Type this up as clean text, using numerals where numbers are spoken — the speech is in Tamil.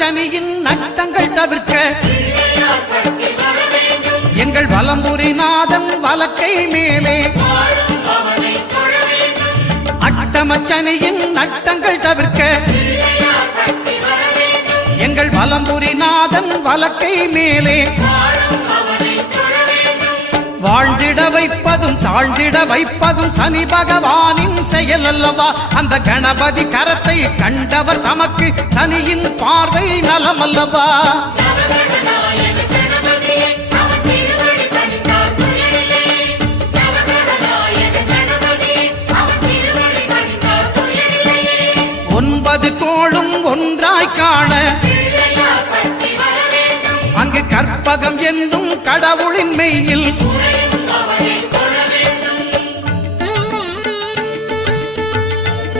அட்டமச்சனியின் நட்டங்கள் தவிர்க்க எங்கள் வலம்புரிநாதன் வலக்கை மேலே அட்டமச்சனியின் நட்டங்கள் தவிர்க்க எங்கள் வலம்புரிநாதன் வலக்கை மேலே வாழ்ந்திட வைப்பதும் தாழ்ந்திட வைப்பதும் சனி பகவானின் செயல் அல்லவா அந்த கணபதி கரத்தை கண்டவர் தமக்கு சனியின் பார்வை நலம் அல்லவா ஒன்பது கோளும் ஒன்றாய் காண அங்கு கற்பகம் என்னும் கடவுளின் மெய்யில்